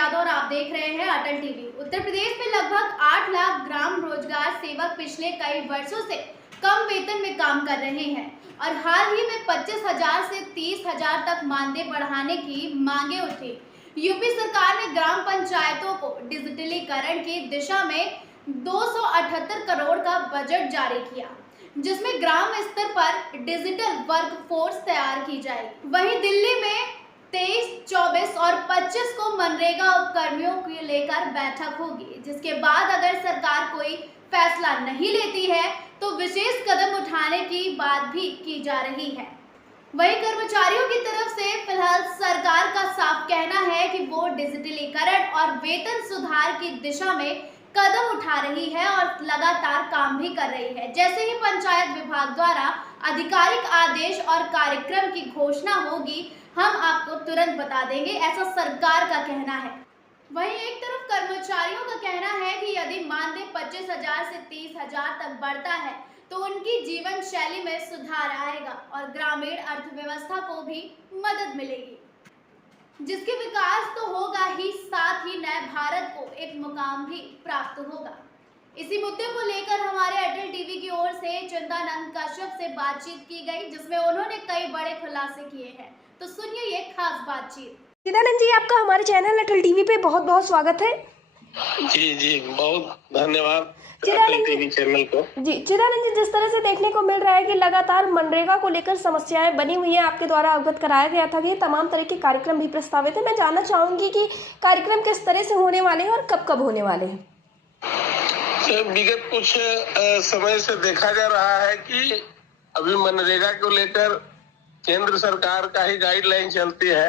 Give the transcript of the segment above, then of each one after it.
यादव और आप देख रहे हैं अटल टीवी। उत्तर प्रदेश में लगभग 8 लाख ग्राम रोजगार सेवक पिछले कई वर्षों से कम वेतन में काम कर रहे हैं और हाल ही में 25,000 से 30,000 तक मानदेय बढ़ाने की मांगे उठी। यूपी सरकार ने ग्राम पंचायतों को डिजिटलीकरण की दिशा में 278 करोड़ का बजट जारी किया, जिसमें ग्राम स्तर पर डिजिटल वर्कफोर्स तैयार की जाएगी। वहीं दिल्ली में 23, 24 और 25 को मनरेगा उपकर्मियों को लेकर बैठक होगी, जिसके बाद अगर सरकार कोई फैसला नहीं लेती है तो विशेष कदम उठाने की बात भी की जा रही है। वहीं कर्मचारियों की तरफ से फिलहाल सरकार का साफ कहना है कि वो डिजिटलीकरण और वेतन सुधार की दिशा में कदम उठा रही है और लगातार काम भी कर रही है। जैसे ही पंचायत विभाग द्वारा आधिकारिक आदेश और कार्यक्रम की घोषणा होगी, हम आपको तुरंत बता देंगे, ऐसा सरकार का कहना है। वहीं एक तरफ कर्मचारियों का कहना है कि यदि मानदेय 25,000 से 30,000 तक बढ़ता है तो उनकी जीवन शैली में सुधार आएगा और ग्रामीण अर्थव्यवस्था को भी मदद मिलेगी, जिसके विकास तो होगा ही, साथ ही नए भारत को एक मुकाम भी प्राप्त होगा। इसी मुद्दे को लेकर हमारे अटल टीवी की ओर से चिंतानंद कश्यप से बातचीत की गई, जिसमें उन्होंने कई बड़े खुलासे किए हैं। तो सुनिए ये खास बातचीत। चिदानंद जी, आपका हमारे चैनल अटल टीवी पे बहुत बहुत स्वागत है। जी बहुत धन्यवाद चिदानंद टीवी चैनल को। जी चिदानंद जी, जिस तरह से देखने को मिल रहा है कि लगातार मनरेगा को लेकर समस्याएं बनी हुई हैं, आपके द्वारा अवगत कराया गया था कि तमाम तरह के कार्यक्रम भी प्रस्तावित है। मैं जानना चाहूंगी कि कार्यक्रम किस तरह से होने वाले हैं और कब कब होने वाले हैं। विगत कुछ समय से देखा जा रहा है कि अभी मनरेगा को लेकर केंद्र सरकार का ही गाइडलाइन चलती है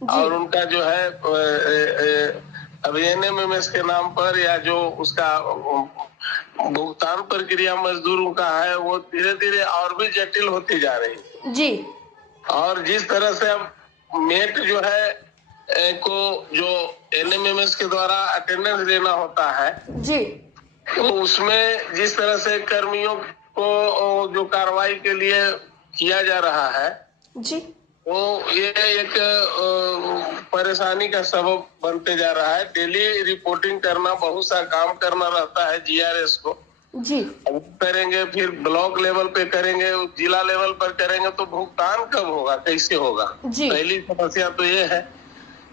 और उनका जो है अभी NMMS के नाम पर या जो उसका भुगतान प्रक्रिया मजदूरों का है वो धीरे धीरे और भी जटिल होती जा रही है जी। और जिस तरह से अब मेट जो है को जो NMMS के द्वारा अटेंडेंस देना होता है जी, तो उसमें जिस तरह से कर्मियों को जो कार्रवाई के लिए किया जा रहा है जी, तो ये एक परेशानी का सबब बनते जा रहा है। डेली रिपोर्टिंग करना, बहुत सा काम करना रहता है GRS को जी, करेंगे, फिर ब्लॉक लेवल पे करेंगे, जिला लेवल पर करेंगे, तो भुगतान कब होगा, कैसे होगा? पहली समस्या तो ये है।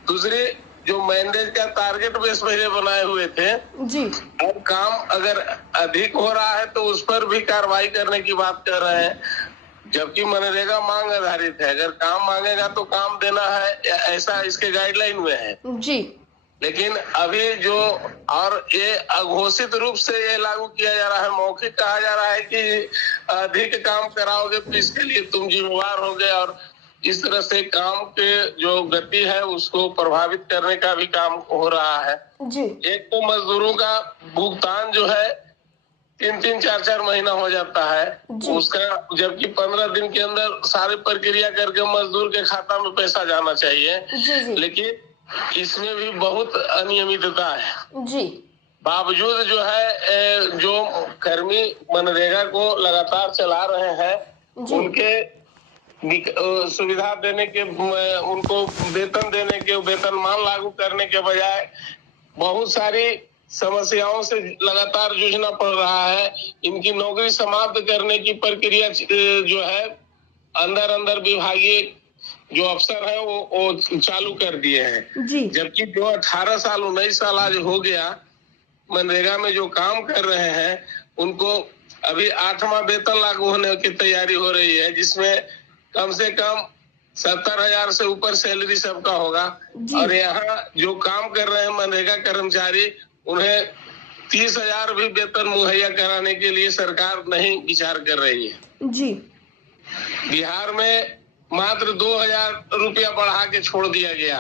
दूसरी, जो मैंडेट का टारगेट बेस पहले बनाए हुए थे जी, अब काम अगर अधिक हो रहा है तो उस पर भी कार्रवाई करने की बात कर रहे हैं, जबकि मनरेगा मांग आधारित है। अगर काम मांगेगा तो काम देना है, ऐसा इसके गाइडलाइन में है जी। लेकिन अभी जो और ये अघोषित रूप से ये लागू किया जा रहा है, मौखिक कहा जा रहा है कि अधिक काम कराओगे तो इसके लिए तुम जिम्मेवार होगे और इस तरह से काम के जो गति है उसको प्रभावित करने का भी काम हो रहा है जी। एक तो मजदूरों का भुगतान जो है 3-3, 4-4 महीना हो जाता है उसका, जबकि 15 दिन के अंदर सारी प्रक्रिया करके मजदूर के खाता में पैसा जाना चाहिए लेकिन इसमें भी बहुत अनियमितता है जी। बावजूद जो है जो कर्मी मनरेगा को लगातार चला रहे हैं उनके सुविधा देने के, उनको वेतन देने के, वेतनमान लागू करने के बजाय बहुत सारी समस्याओं से लगातार जूझना पड़ रहा है। इनकी नौकरी समाप्त करने की प्रक्रिया जो है अंदर विभागीय जो अफसर है वो चालू कर दिए हैं, जबकि जो 18 साल 19 साल आज हो गया मनरेगा में जो काम कर रहे हैं उनको अभी 8वां वेतन लागू होने की तैयारी हो रही है, जिसमें कम से कम 70,000 से ऊपर सैलरी सबका होगा और यहाँ जो काम कर रहे हैं मनरेगा कर्मचारी उन्हें 30,000 भी वेतन मुहैया कराने के लिए सरकार नहीं विचार कर रही है जी। बिहार में मात्र 2,000 रुपया बढ़ा के छोड़ दिया गया,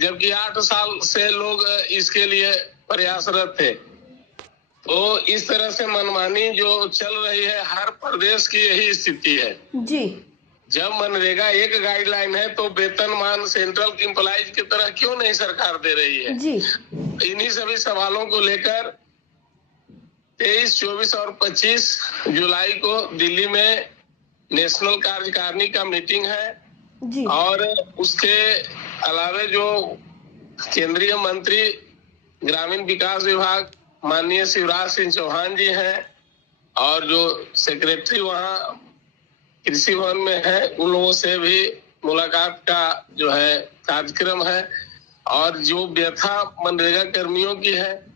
जबकि 8 साल से लोग इसके लिए प्रयासरत थे। तो इस तरह से मनमानी जो चल रही है, हर प्रदेश की यही स्थिति है जी। जब मनरेगा एक गाइडलाइन है तो वेतनमान सेंट्रल एम्प्लॉइज की तरह क्यों नहीं सरकार दे रही है जी। इन्हीं सभी सवालों को लेकर 23, 24 और 25 जुलाई को दिल्ली में नेशनल कार्यकारिणी का मीटिंग है जी। और उसके अलावे जो केंद्रीय मंत्री ग्रामीण विकास विभाग माननीय शिवराज सिंह चौहान जी हैं, और जो सेक्रेटरी वहाँ कृषि भवन में है, उन लोगों से भी मुलाकात का जो है कार्यक्रम है। और जो व्यथा मनरेगा कर्मियों की है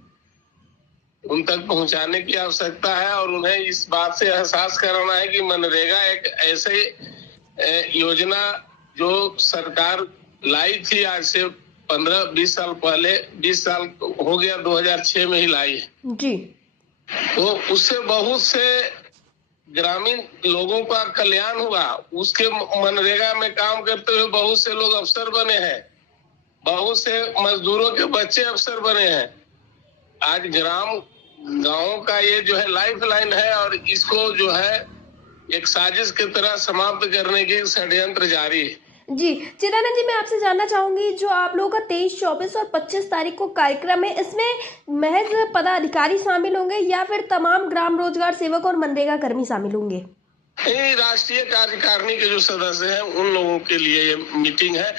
उन तक पहुंचाने की आवश्यकता है, और उन्हें इस बात से एहसास कराना है कि मनरेगा एक ऐसे योजना जो सरकार लाई थी आज से 15-20 साल पहले, 20 साल हो गया, 2006 में ही लाई है जी। तो उससे बहुत से ग्रामीण लोगों का कल्याण हुआ। उसके मनरेगा में काम करते हुए बहुत से लोग अफसर बने हैं, बहुत से मजदूरों के बच्चे अफसर बने हैं। आज गांवों का ये जो है लाइफ लाइन है, और इसको जो है एक साजिश की तरह समाप्त करने की षड्यंत्र जारी है। जी चिदानंद जी, मैं आपसे जानना चाहूंगी, जो आप लोगों का 23, 24 और 25 तारीख को कार्यक्रम है, इसमें महज पदाधिकारी शामिल होंगे या फिर तमाम ग्राम रोजगार सेवक और मनरेगा कर्मी शामिल होंगे? राष्ट्रीय कार्यकारिणी के जो सदस्य हैं उन लोगों के लिए ये मीटिंग है।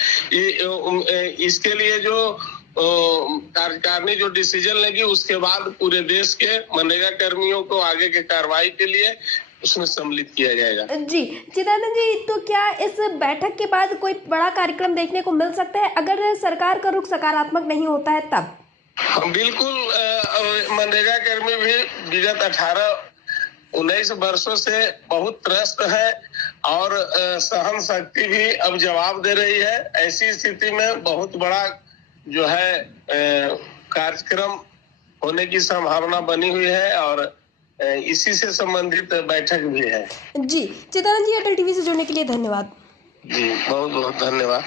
इसके लिए जो कार्यकारिणी जो डिसीजन लेगी, उसके बाद पूरे देश के मनरेगा कर्मियों को आगे के कार्रवाई के लिए उसमें सम्मिलित किया जाएगा। जी चिदानंद जी, तो क्या इस बैठक के बाद कोई बड़ा कार्यक्रम देखने को मिल सकता है अगर सरकार का रुख सकारात्मक नहीं होता है तब? बिल्कुल, मनरेगा कर्मी भी विगत 18-19 वर्षों से बहुत त्रस्त है, और सहन शक्ति भी अब जवाब दे रही है। ऐसी स्थिति में बहुत बड़ा जो है कार्यक्रम होने की संभावना बनी हुई है, और इसी से संबंधित बैठक भी है। जी चिदानंद जी, अटल टीवी से जुड़ने के लिए धन्यवाद। जी बहुत बहुत धन्यवाद।